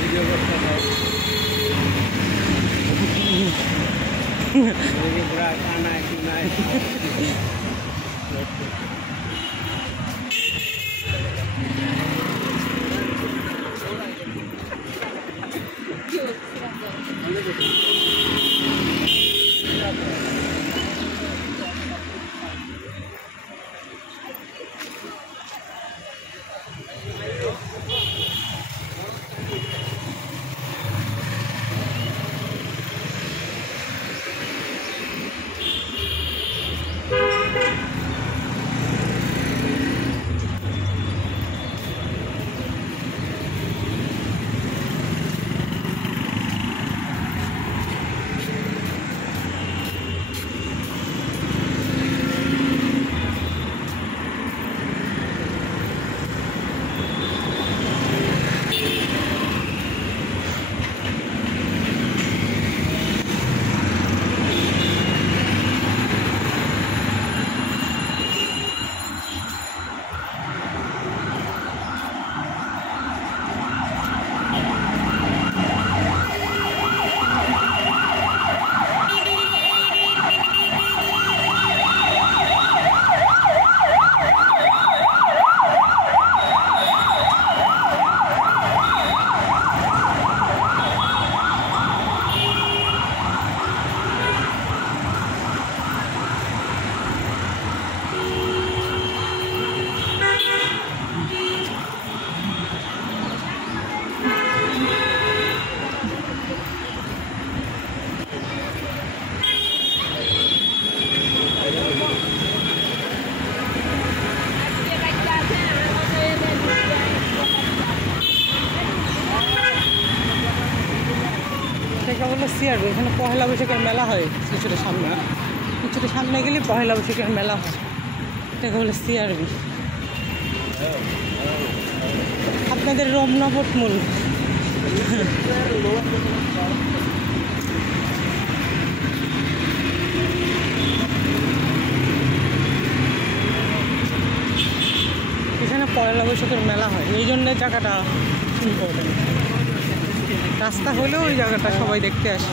Video করতে হয় পুরা কানায় কুনায় সিআরবি এখানে পহেলা বৈশাখের মেলা হয় কিছুটা সামনে গেলে পহেলা বৈশাখের মেলা হয় এটাকে বলে সিআরবি আপনাদের রমনাবট মূল এখানে পয়লা বৈশাখের মেলা হয় এই জন্য জায়গাটা ইম্পর্টেন্ট রাস্তা হলেও ওই জায়গাটা সবাই দেখতে আসে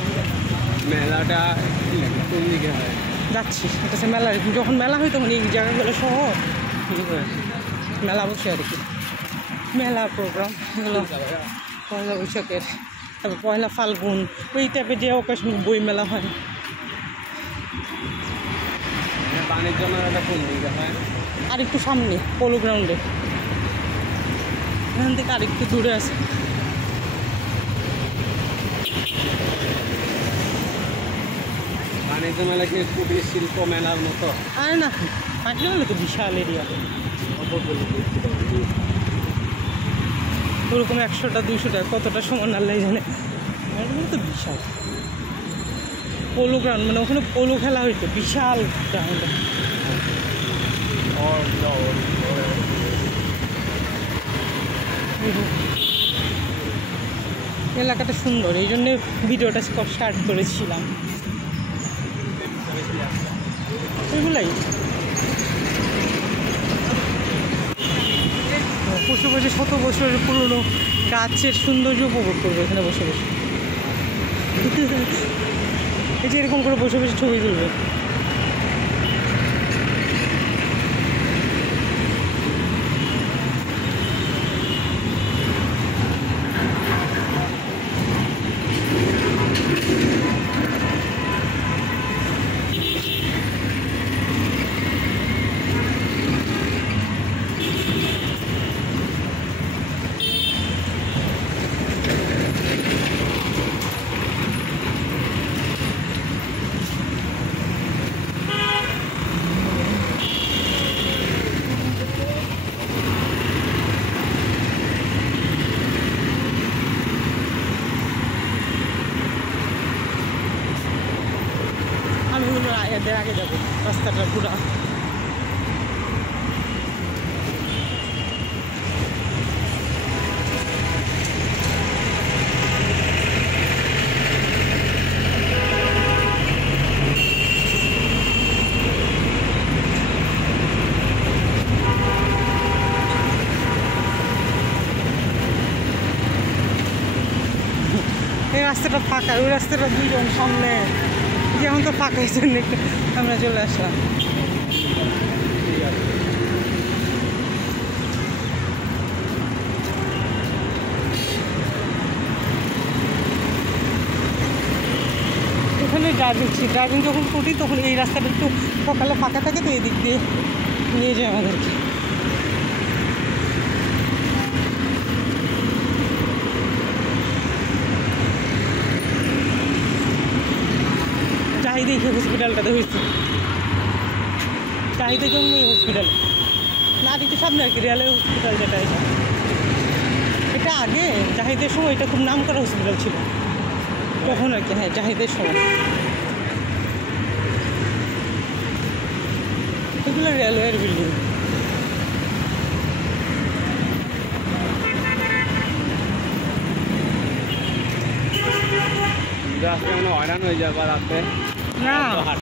মেলাটা কোন দিকে হয় যাচ্ছি এটা হচ্ছে মেলা যখন মেলা হয় তখন এই জায়গাগুলো সহ মেলা বসে আর কি মেলা প্রোগ্রাম এগুলো পয়লা বৈশাখের তারপর পয়লা ফাল্গুন ওই টাইপের যে অকেশন বই মেলা হয় বাণিজ্য মেলাটা কোন দিকে হয় আর একটু সামনে পোলো গ্রাউন্ডে এখান থেকে আর একটু দূরে আছে বাণিজ্য মেলা কি কুটির শিল্প মেলার মতো আর না বাণিজ্য মেলা তো বিশাল এরিয়া ওরকম 100টা 200টা কতটা সমান আল্লাহ জানে তো বিশাল পোলো গ্রাউন্ড মানে ওখানে পোলো খেলা হইতো বিশাল গ্রাউন্ড এলাকাটা সুন্দর এই জন্যে ভিডিওটা স্টার্ট করেছিলাম এগুলাই বসে বসে শত বছরের পুরনো গাছের সৌন্দর্য উপভোগ করবে এখানে বসে বসে এই যে এরকম করে বসে বসে ছবি তুলবে রাস্তাটা ফাঁকা, ওই রাস্তাটা দুইজন সামনে, যেমন তো ফাঁকা হয়েছে একটু আমরা চলে আসলাম। ঠিক আছে। ওখানে ড্রাইভিং যখন করি তখন এই রাস্তাটা একটু সকালে ফাঁকা থাকে, তো এদিক দিয়ে নিয়ে যায় আমাদেরকে। চাহিদা এই হসপিটালটাতে হয়েছে, চাহিদা জন্য এই হসপিটাল না, একটু সামনে আর কি রেলের হসপিটাল যেটা, এটা আগে জাহিদের সময় এটা খুব নাম করা হসপিটাল ছিল তখন আর কি। হ্যাঁ, জাহিদের সময় এগুলো রেলওয়ের বিল্ডিং। রাস্তায় হয়রান হয়ে যাবে রাতে না